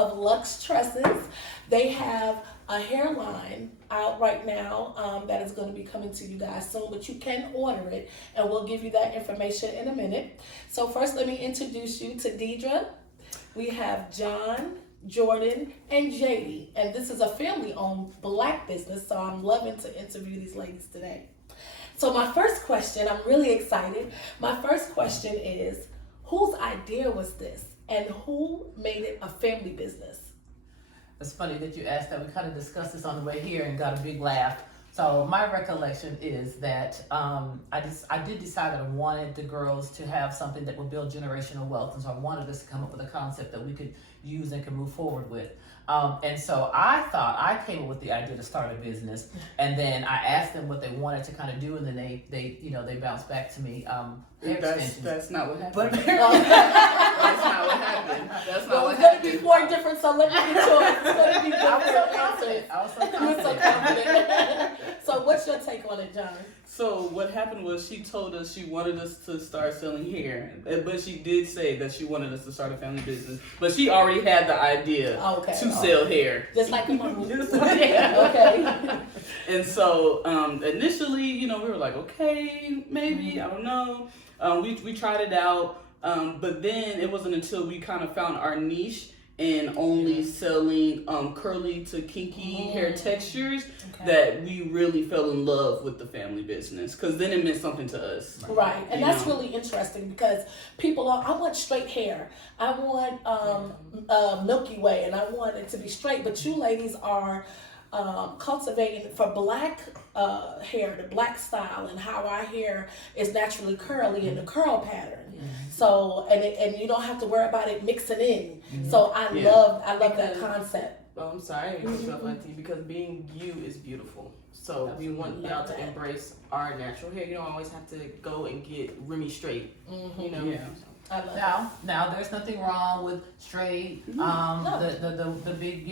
of Luxetressess. They have a hairline out right now that is going to be coming to you guys soon, but you can order it, and we'll give you that information in a minute. So first, let me introduce you to Deidre. We have John, Jordan, and JD, and this is a family-owned Black business, so I'm loving to interview these ladies today. So my first question, I'm really excited. My first question is, whose idea was this, and who made it a family business? It's funny that you asked that. We kind of discussed this on the way here and got a big laugh. So my recollection is that I did decide that I wanted the girls to have something that would build generational wealth, and so I wanted us to come up with a concept that we could use and could move forward with. And so I thought I came up with the idea to start a business, and then I asked them what they wanted to kind of do, and then they bounced back to me. That's not what happened. But That's not what happened. That's not what It's going to happened. be four different, so let me get to it. It's going to be different. I was so You're so confident. So what's your take on it, John? So what happened was she told us she wanted us to start selling hair, but she did say that she wanted us to start a family business. But she already had the idea to sell hair. Just like the mom. Yeah. Okay. And so initially, we were like, okay, maybe, I don't know. We tried it out, but then it wasn't until we kind of found our niche and only selling curly to kinky hair textures that we really fell in love with the family business, because then it meant something to us. Right, and that's really interesting because people are, I want straight hair, I want Milky Way, and I want it to be straight, but you ladies are cultivating for Black hair, the Black style, and how our hair is naturally curly in the curl pattern. So and you don't have to worry about it mixing in. So I love that concept. I'm sorry, Auntie, because being you is beautiful. So we want y'all to embrace our natural hair. You don't always have to go and get Remy straight. Yeah. I love now there's nothing wrong with straight, the big,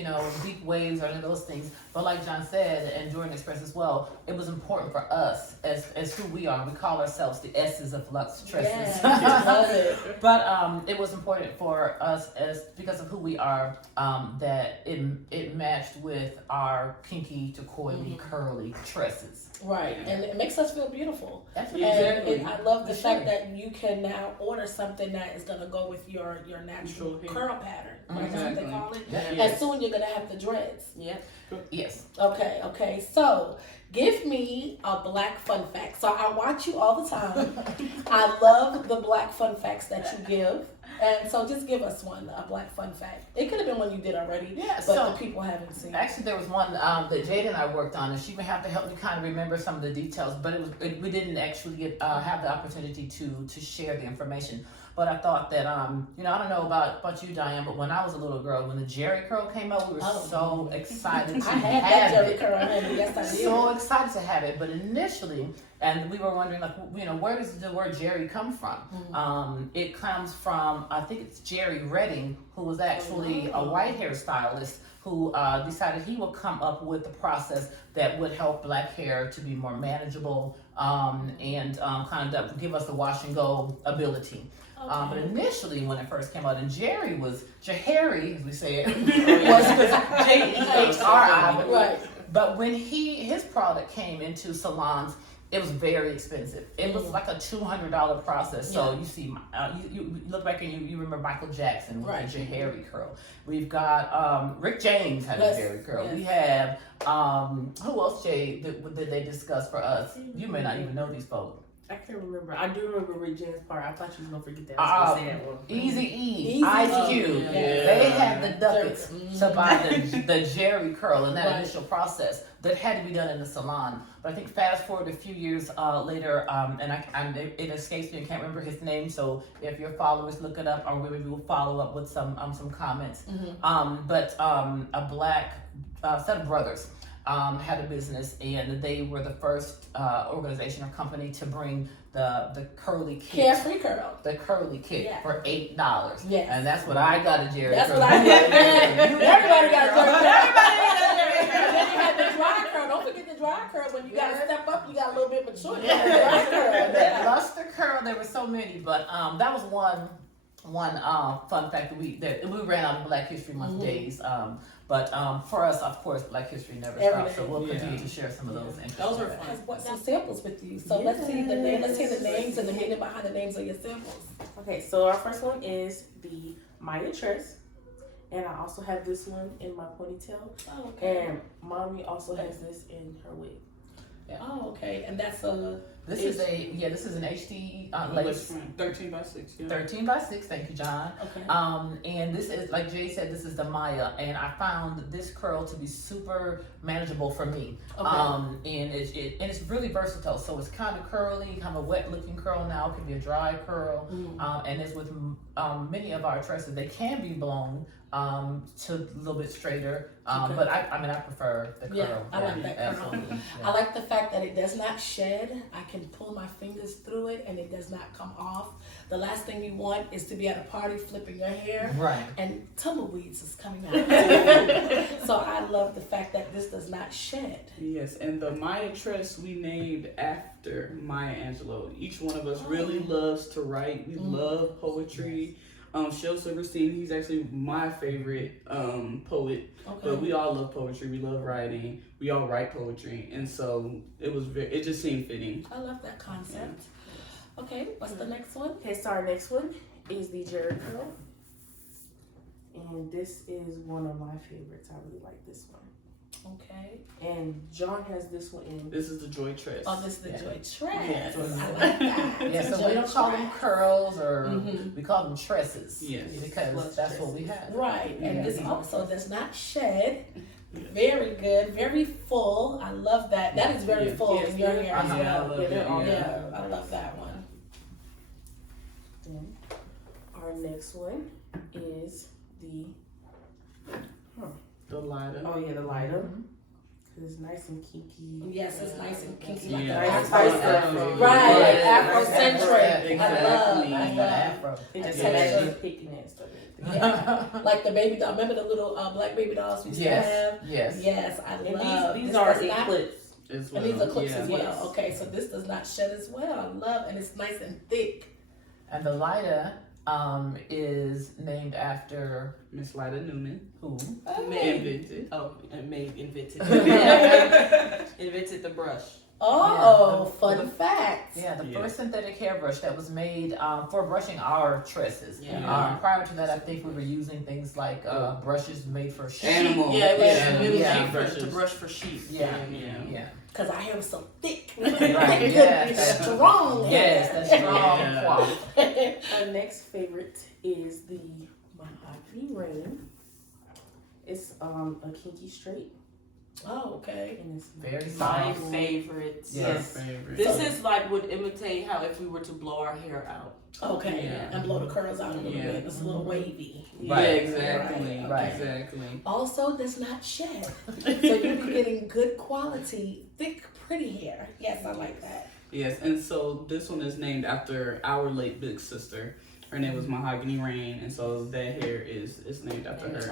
deep waves or any of those things. But like John said, and Jordan expressed as well, it was important for us as who we are. We call ourselves the S's of Luxetressess. Yes, I love it. But it was important for us because of who we are, that it matched with our kinky to coily, curly tresses. Right, and it makes us feel beautiful. Absolutely. And I love the fact that you can now order something that is going to go with your natural curl pattern. Right? That's what they call it. Yeah. And soon you're going to have the dreads. Yes. Okay. So give me a Black fun fact. So I watch you all the time. I love the Black fun facts that you give. And so just give us a Black fun fact. It could have been one you did already, but the people haven't seen. Actually, there was one that Jada and I worked on, and she would have to help me kind of remember some of the details, but we didn't actually have the opportunity to share the information. But I thought that, I don't know about you, Diane, but when I was a little girl, when the Jerry curl came out, we were so excited to I had that Jerry curl, honey. Yes, I did. So excited to have it, but initially, and we were wondering, where does the word Jerry come from? It comes from, I think it's Jerry Redding, who was actually a white hairstylist who decided he would come up with a process that would help Black hair to be more manageable and kind of give us the wash and go ability. But initially, when it first came out, and Jerry was Jahari, as we say it, was Jehri. Right. But when his product came into salons, it was very expensive. It was like a $200 process. So you see, you look back and you remember Michael Jackson with the Jahari curl. We've got Rick James had a Jahari curl. Yes. We have who else, Jay, did they discuss for us? You may not even know these folks. I can't remember. I do remember Rick James' part. I thought you was gonna forget that. I was gonna say that one. Easy Ice Cube. They had the ducats to buy the Jerry curl in that initial process that had to be done in the salon. But I think fast forward a few years later, and it escapes me. I can't remember his name. So if your followers look it up, or maybe we'll follow up with some comments. But a Black set of brothers had a business, and they were the first organization or company to bring the curly kit. Carefree curl. The curly kit for $8. Yes. And that's what I got a Jerry That's curl. what I did. Everybody got a Jerry curl. And then you had the dry curl. Don't forget the dry curl. When you got to step up, you got a little bit mature. You got the dry curl. That luster curl, there were so many, but that was one one fun fact that we ran out of Black History Month days. But for us, of course, Black History never stops. So we'll continue to share some of those interesting Those are facts. Has what some samples with you. So let's see the name. Let's hear the names and the meaning behind the names of your samples. Okay, so our first one is the Maya Tress. And I also have this one in my ponytail. Oh, okay. And mommy also has this in her wig. Oh, okay. And that's a. This is an HD lace. 13 by 6. Yeah. 13 by 6, thank you, John. Okay. And this is, like Jay said, this is the Maya, and I found this curl to be super manageable for me. Okay. And it's really versatile. So it's kind of curly, kind of wet looking curl now. It can be a dry curl. And as with many of our tresses, they can be blown to a little bit straighter. But I prefer the curl. Yeah, I like that curl. Absolutely. I like the fact that it does not shed. I can pull my fingers through it and it does not come off. The last thing you want is to be at a party flipping your hair Right. and tumbleweeds is coming out. So I love the fact that this does not shed. Yes, and the Maya Tress we named after Maya Angelou. Each one of us really loves to write. We love poetry. Shel Silverstein, he's actually my favorite poet. Okay. But we all love poetry. We love writing. We all write poetry, and so it just seemed fitting. I love that concept. Okay, what's the next one? Okay, so our next one is the Jerry curl. And this is one of my favorites. I really like this one. Okay. And John has this one in. This is the Joy Tress. Oh, this is the Joy Tress. Yes. I like that. Yeah, so Joy we don't call them Tress. curls or we call them tresses. Yes. Because that's what we have. Right, and this also does not shed. Very good, very full. I love that. That is very full Yes, in your yeah. hair as Yeah, I well. love it. Yeah, I love that one. Then our next one is the. The lighter. Oh yeah, the lighter. Cause it's nice and kinky. Yes, it's nice and kinky. Like Yeah. the Nice Afro. Afro. Right, like Yes. Afrocentric. Exactly. I love. Afro. It just Yeah. imagine picking and stuff. Yeah. Like the baby doll. Remember the little black baby dolls we used to have? Yes. Yes, I And love. these This are does not- eclipse. As And these are clips yeah. as well. Yes. Okay, so this does not shed as well. I love, and it's nice and thick. And the lighter is named after Miss Lyda Newman. who? Invented. Oh, and invented. Invented the brush. Oh, Yeah. fun fact. Yeah, the Yeah. first synthetic hairbrush that was made for brushing our tresses. Yeah. Prior to that, I think we were using things like brushes made for sheep. Animal. Yeah, it was Yeah. made for to brush for sheep. Yeah, Yeah. yeah. Because our hair was so thick. Right, Good, yes. strong. Yes, that's strong Yeah. quality. Our next favorite is the Mahogany Rain. It's a kinky straight Oh, okay. and it's Very My soft. favorite. Yes. Favorite. This is like would imitate how if we were to blow our hair out. Okay, Yeah. and blow the curls out a little Yeah. bit. It's a little wavy. Yeah, Right. exactly. Right. Exactly. Also, does not shed. So you'll be getting good quality, thick, pretty hair. Yes, I like that. Yes, and so this one is named after our late big sister. Her name was Mahogany Rain, and so that hair is named after her in her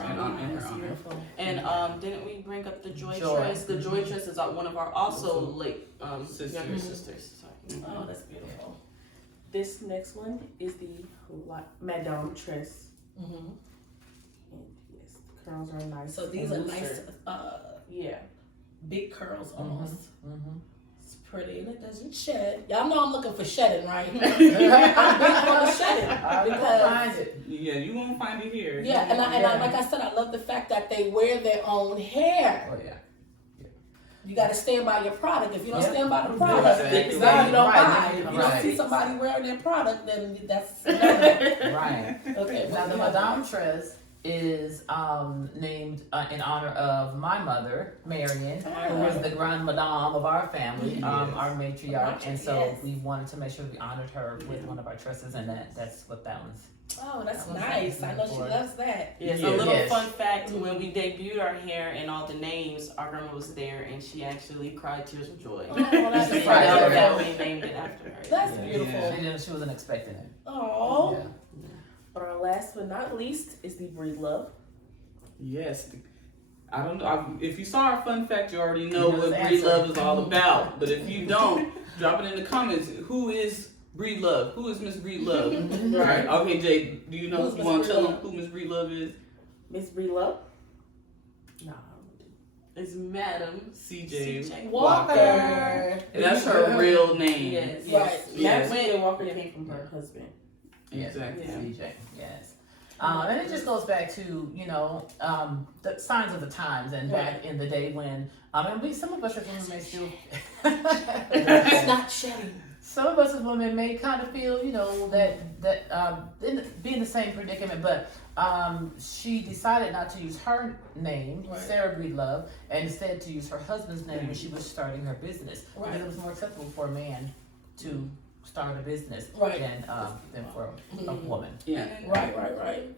That's honor. beautiful. And didn't we bring up the Joy Joy. Tress? The Joy Tress is one of our also late Sisters. younger sisters. Sorry. Oh, that's beautiful. This next one is the Madame Tress. Hmm. And yes, the curls are nice. So these and are nice, looser. Yeah. big curls almost. Mm-hmm. It's pretty and it doesn't shed. Y'all know I'm looking for shedding, right? I'm big on the shedding because Find it. Yeah, you won't find it here. yeah, and I like I said, I love the fact that they wear their own hair. Oh yeah. You got to stand by your product. If you don't Yep. stand by the product, Exactly. then you don't Right. buy. If you don't Right. see somebody wearing their product, then that's Right. okay. Now the Madame Tress is named in honor of my mother, Marion, who was the grand madame of our family, our matriarch, and so Yes. we wanted to make sure we honored her with one of our tresses, and that's what that one's. Oh, that's That was nice. I know she for it. loves that. Yes, Yeah. a little Yes. fun fact, when we debuted our hair and all the names, our grandma was there and she actually cried tears of joy. Oh, that's She nice. cried Our over that. family named it after her. That's Yeah. beautiful. She wasn't expecting it. Oh, Yeah. But our last but not least is the Breed Love. Yes. I don't know. If you saw our fun fact, you already know You know what the Breed answer. Love is all about. But if you don't, drop it in the comments. Who is Breed Love. Who is Miss Breed Love? Right. Okay, Jay, do you know? Who's Miss Want to tell Breed them who Miss Breed Love is? Miss Bree Love? No. It's Madam CJ Walker. And that's her real name. Yes. Right. Yes. Madam CJ Walker came from her husband. Exactly. Yeah. CJ, yes. And it just goes back to, the signs of the times and back in the day when, some of us as women may still, It's not shedding. some of us as women may kind of feel, be in the same predicament, but she decided not to use her name, Right. Sarah Breedlove, and instead to use her husband's name when she was starting her business. Right. Because it was more acceptable for a man to start a business Right. than for a woman. Yeah. Right.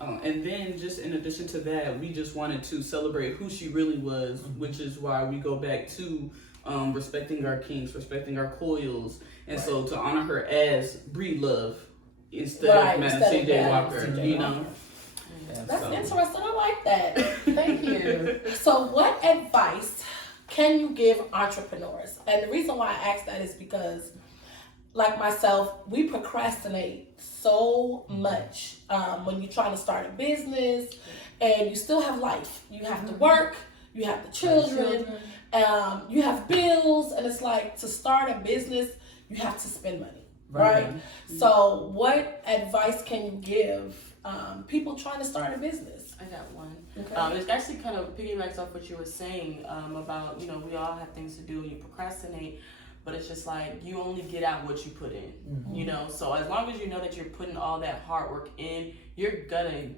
And then just in addition to that, we just wanted to celebrate who she really was, which is why we go back to respecting our kings, respecting our coils, and so to honor her as Breed Love instead of Madam CJ Walker, CJ know. That's So. interesting. I like that. Thank you. So, what advice can you give entrepreneurs? And the reason why I ask that is because, like myself, we procrastinate so much when you're trying to start a business and you still have life. You have to work, you have the children, you have bills, and it's like to start a business, you have to spend money, right? So, what advice can you give people trying to start a business? I got one. Okay. It's actually kind of piggybacks off what you were saying about, we all have things to do and you procrastinate, but it's just like you only get out what you put in, So as long as you know that you're putting all that hard work in, you're gonna,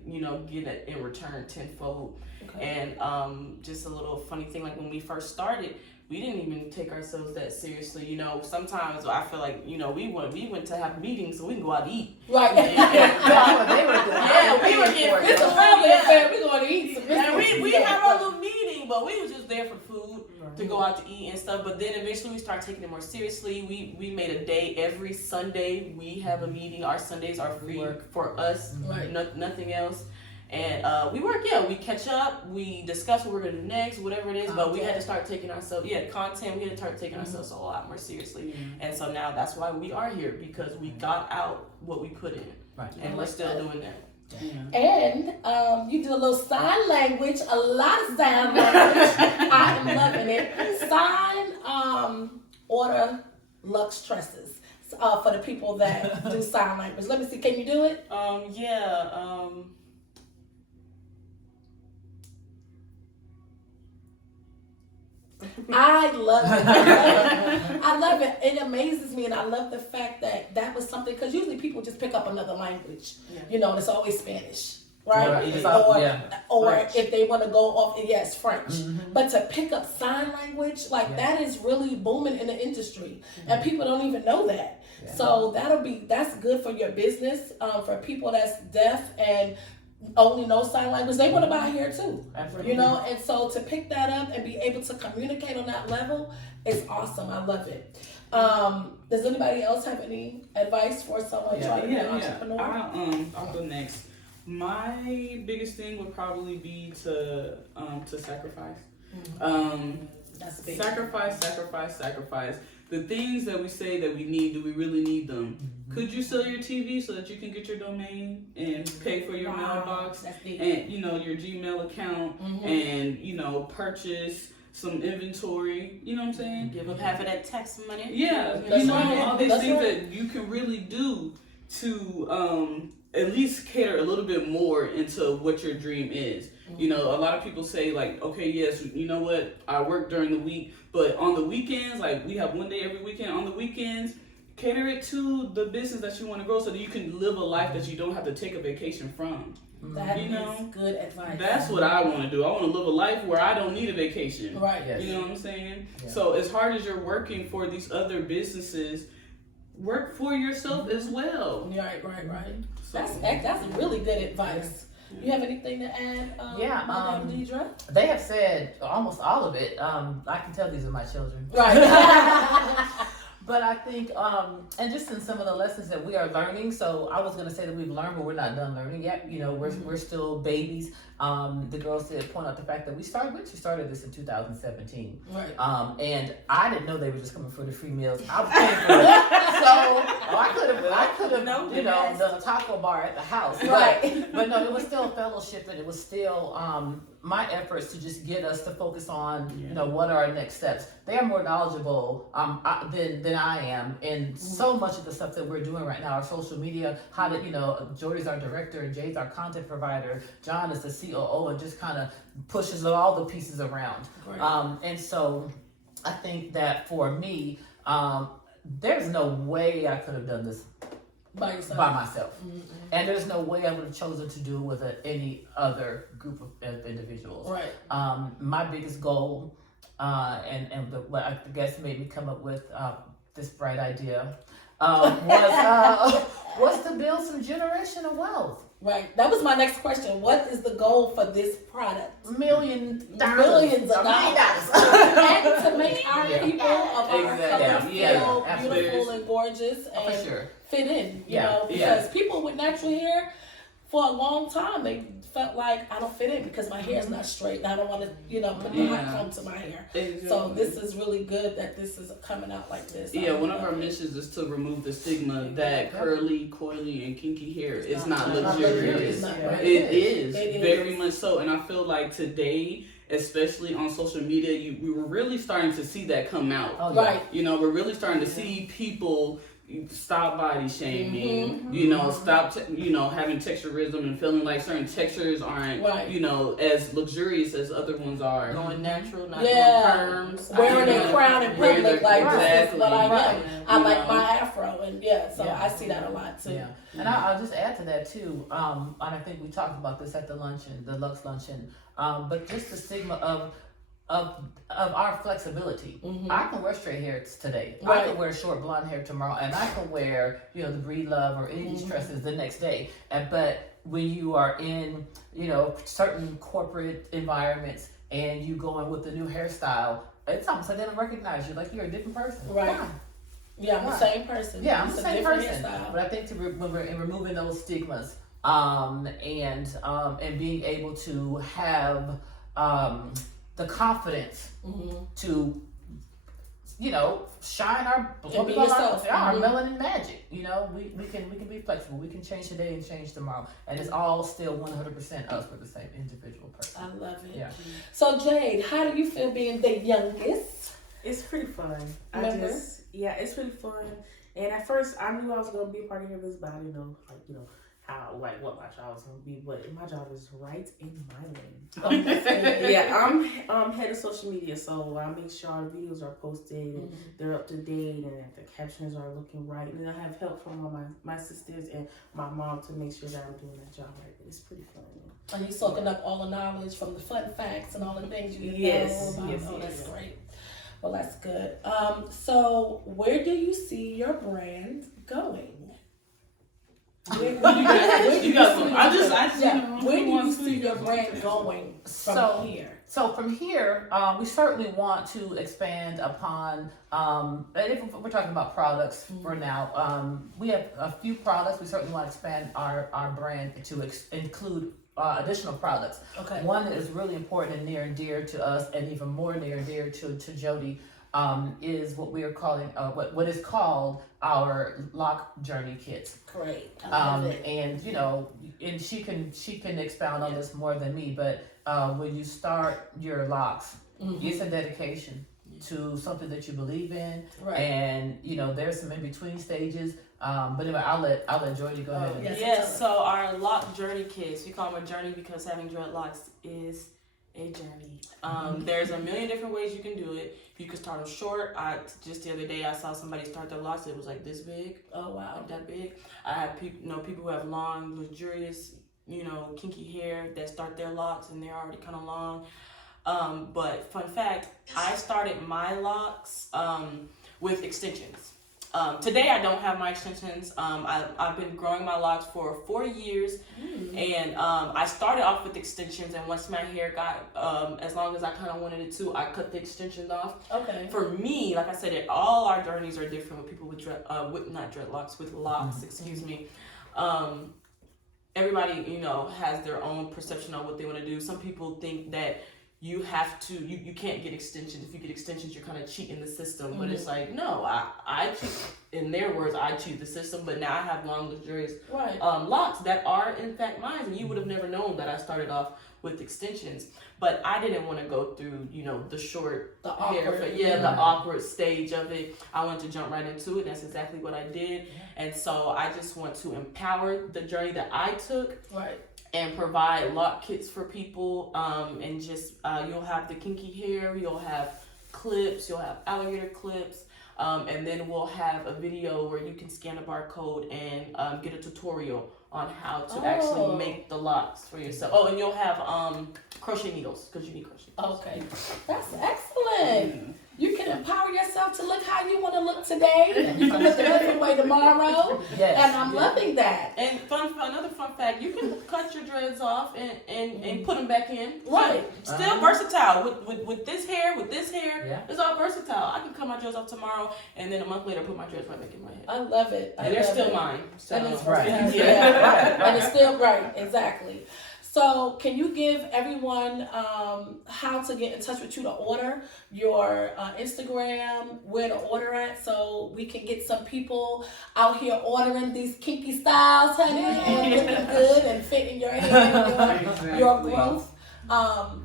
get it in return tenfold. Okay. And just a little funny thing, like when we first started, we didn't even take ourselves that seriously. Sometimes I feel like, we went to have meetings so we can go out to eat. Right. We were getting It's a family affair. We're going to eat some and biscuits. we had our little meeting, but we was just there for food to go out to eat and stuff. But then eventually we started taking it more seriously. We made a day every Sunday. We have a meeting. Our Sundays are free for us, Right. nothing else. And we work, we catch up, we discuss what we're gonna do next, whatever it is. But we had to start taking ourselves, content. We had to start taking ourselves a lot more seriously. And so now that's why we are here, because we got out what we put in, Right. and we're still doing that. And you do a little sign language, a lot of sign language. I am loving it. Sign order Luxetressess for the people that do sign language. Let me see, can you do it? I love it. I love it. It amazes me, and I love the fact that that was something, because usually people just pick up another language, and it's always Spanish, right? Or French. if they want to go off, yes, French. But to pick up sign language, that is really booming in the industry, and people don't even know that. So that's good for your business, for people that's deaf and only know sign language. They want to buy here too. Absolutely. And so to pick that up and be able to communicate on that level is awesome. I love it. Does anybody else have any advice for someone trying to be an entrepreneur? I'll go next. My biggest thing would probably be to sacrifice. That's big. Sacrifice. The things that we say that we need, do we really need them? Could you sell your TV so that you can get your domain and pay for your mailbox That's big. and your Gmail account and purchase some inventory? You know what I'm saying? Give up half of that tax money. Yeah, That's right. all these That's things right. that you can really do to at least cater a little bit more into what your dream is. A lot of people say like, okay, yes, you know what? I work during the week, but on the weekends, like we have one day every weekend. On the weekends, cater it to the business that you want to grow, so that you can live a life that you don't have to take a vacation from. That is good advice. That's what I want to do. I want to live a life where I don't need a vacation. Right. Yes. You know what I'm saying? Yeah. So as hard as you're working for these other businesses, work for yourself as well. Right. So, That's really good advice. You have anything to add? Madam Deidre? They have said almost all of it. I can tell these are my children. Right. But I think, and just in some of the lessons that we are learning, so I was going to say that we've learned, but we're not done learning yet. You know, we're still babies. The girls did point out the fact that we started this in 2017. Right. And I didn't know they were just coming for the free meals. I was paying for it. So I could have, done a taco bar at the house. Right. But no, it was still a fellowship, and it was still my efforts to just get us to focus on, what are our next steps. They are more knowledgeable than I am in so much of the stuff that we're doing right now. Our social media, how to, Jody's our director, Jay's our content provider, John is the COO, and just kind of pushes all the pieces around. Right. And so I think that for me, there's no way I could have done this by myself. Mm-hmm. And there's no way I would have chosen to do it with any other group of individuals. Right. My biggest goal, what I guess made me come up with this bright idea, was to build some generational wealth. Right. That was my next question. What is the goal for this product? Millions of dollars. And to make our people of our color feel absolutely. beautiful and gorgeous and For sure. fit in, because people with natural hair, for a long time, they felt like I don't fit in because my hair is not straight and I don't want to, put the hot comb to my hair. Exactly. So this is really good that this is coming out like this. One of our missions is to remove the stigma that curly, coily, and kinky hair is not luxurious. It is very much so, and I feel like today, especially on social media, we were really starting to see that come out. Oh, yeah. Right. We're really starting to see people stop body shaming, stop having texturism and feeling like certain textures aren't as luxurious as other ones are. Going natural, not doing perms. Wearing a crown in public, like this is what I am. Right. I like my afro, and I see that a lot too. Yeah. And I'll just add to that too, and I think we talked about this at the luncheon, the Lux luncheon, but just the stigma of our flexibility. I can wear straight hair today. Right. I can wear short blonde hair tomorrow, and I can wear the Breed Love or any of these dresses the next day. But when you are in certain corporate environments and you go in with a new hairstyle, it's almost like they don't recognize you, like you're a different person. Right. Why? Yeah, I'm the same person. Yeah, I'm It's the a same different person. hairstyle. But I think when we're removing those stigmas, and being able to have the confidence to shine our be yourself. our melanin magic. We can be flexible. We can change today and change tomorrow, and it's all still 100% us. We're the same individual person. I love it. Yeah. So Jade, how do you feel being the youngest? It's pretty fun. Remember? It's pretty fun. And at first, I knew I was gonna be a part of this, but I didn't know, how, what my job was gonna be. But my job is right in my lane. I'm head of social media, so I make sure our videos are posted and they're up to date, and that the captions are looking right. And I have help from all my sisters and my mom to make sure that I'm doing that job right. But it's pretty fun. Are you soaking up all the knowledge from the fun facts and all the things you know about? Yes. That's great. Well, that's good. So where do you see your brand going? Where do you see your brand going from here? So from here, we certainly want to expand upon, and if we're talking about products for now, we have a few products. We certainly want to expand our brand to include additional products. Okay. One that is really important and near and dear to us, and even more near and dear to Jody, is what we are calling what is called our lock journey kits. Great. I love it. And and she can expound on this more than me, but when you start your locks, it's a dedication to something that you believe in, right? And there's some in between stages. But anyway, I'll let Jody go ahead. Yes. So our lock journey kits, we call them a journey because having dreadlocks is a journey. There's a million different ways you can do it. You can start them short. Just the other day I saw somebody start their locks. It was like this big. Oh wow, like that big. I have people who have long, luxurious, kinky hair that start their locks and they're already kind of long. But fun fact, I started my locks with extensions. Today I don't have my extensions. I've been growing my locks for 4 years, and I started off with extensions. And once my hair got as long as I kind of wanted it to, I cut the extensions off. Okay. For me, like I said, all our journeys are different with people with not dreadlocks, with locks. Excuse me. Everybody, you know, has their own perception on what they want to do. Some people think that you have to, you can't get extensions. If you get extensions, you're kind of cheating the system. But it's like, no, I cheat, in their words, I cheat the system. But now I have long, luxurious locks that are, in fact, mine. And you would have never known that I started off with extensions. But I didn't want to go through, you know, the awkward stage of it. I wanted to jump right into it. That's exactly what I did. And so I just want to empower the journey that I took. Right. And provide lock kits for people, and just you'll have the kinky hair, you'll have clips, you'll have alligator clips, and then we'll have a video where you can scan a barcode and get a tutorial on how to actually make the locks for yourself. Oh, and you'll have crochet needles, because you need crochet needles. Okay, that's excellent. You can empower yourself to look how you want to look today. You can look a different way tomorrow. Yes. And I'm loving that. And another fun fact, you can cut your dreads off and put them back in. Right. Still versatile. With this hair, Yeah. it's all versatile. I can cut my dreads off tomorrow, and then a month later put my dreads right back in my head. I love it. And they're still mine. So. And it's Right. yeah. And it's still right. Exactly. So can you give everyone how to get in touch with you to order, your Instagram, where to order at, so we can get some people out here ordering these kinky styles, honey, and looking good and fitting your hair and your growth.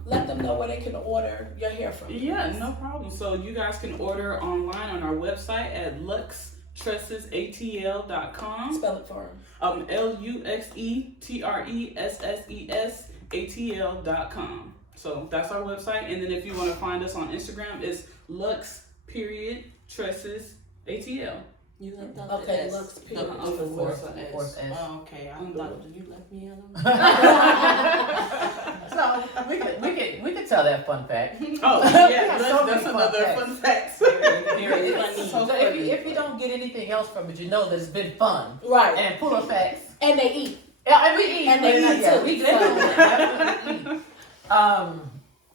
Let them know where they can order your hair from. Yeah, no problem. So you guys can order online on our website at Luxetressessatl.com. Spell it for them. Luxetressessatl.com. So that's our website. And then if you want to find us on Instagram, it's Lux.Tresses.atl. You left out Okay, the S. Lux period. The fourth S. Fourth S. Oh, okay. I thought you left me alone. So we could tell that fun fact. Oh, yeah, that's another fun fact. So if you don't get anything else from it, you know that it's been fun. Right. And full of facts. And they eat. Yeah, and we eat. And they eat too. We definitely eat.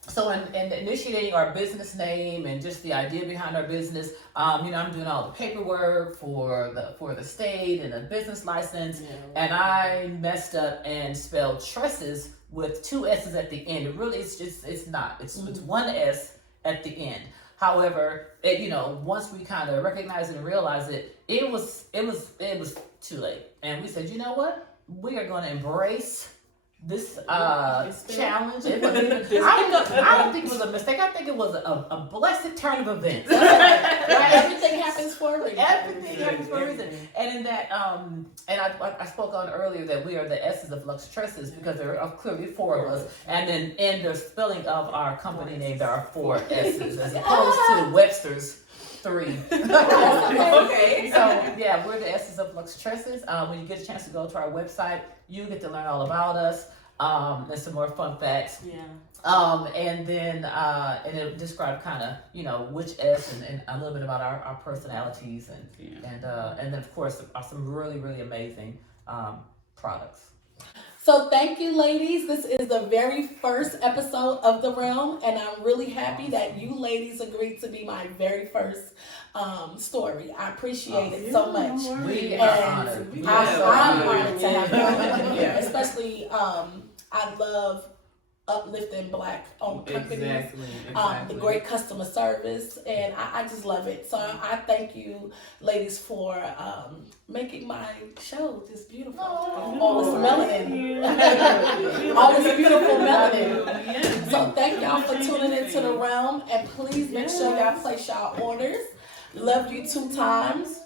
So in initiating our business name and just the idea behind our business, I'm doing all the paperwork for the state and the business license, and I messed up and spelled tresses with 2 S's at the end. It really, it's not. It's one S at the end. However, once we kind of recognized it and realized it was too late, and we said, you know what, we are going to embrace this challenge. I don't think it was a mistake. I think it was a blessed turn of events. Right? Everything happens for a reason. Everything happens for a reason. And in that, and I spoke on earlier that we are the S's of Luxetressess because there are clearly 4 of us. And then in the spelling of our company name, there are 4 S's as opposed to Webster's 3. Okay. So yeah, we're the S's of Luxetressess. When you get a chance to go to our website, you get to learn all about us. And some more fun facts. Yeah. And then and it'll describe kind of which S and a little bit about our personalities and then of course some really really amazing products. So thank you, ladies. This is the very first episode of The Realm, and I'm really happy that you ladies agreed to be my very first story. I appreciate it so much. We And are honored. I'm honored to have you here, especially I love uplifting Black-owned companies, Exactly. the great customer service, and I just love it. So I thank you, ladies, for making my show just beautiful. All this melanin. All this beautiful melanin. So thank y'all for tuning into The Realm, and please make sure y'all place y'all orders. Love you 2 times.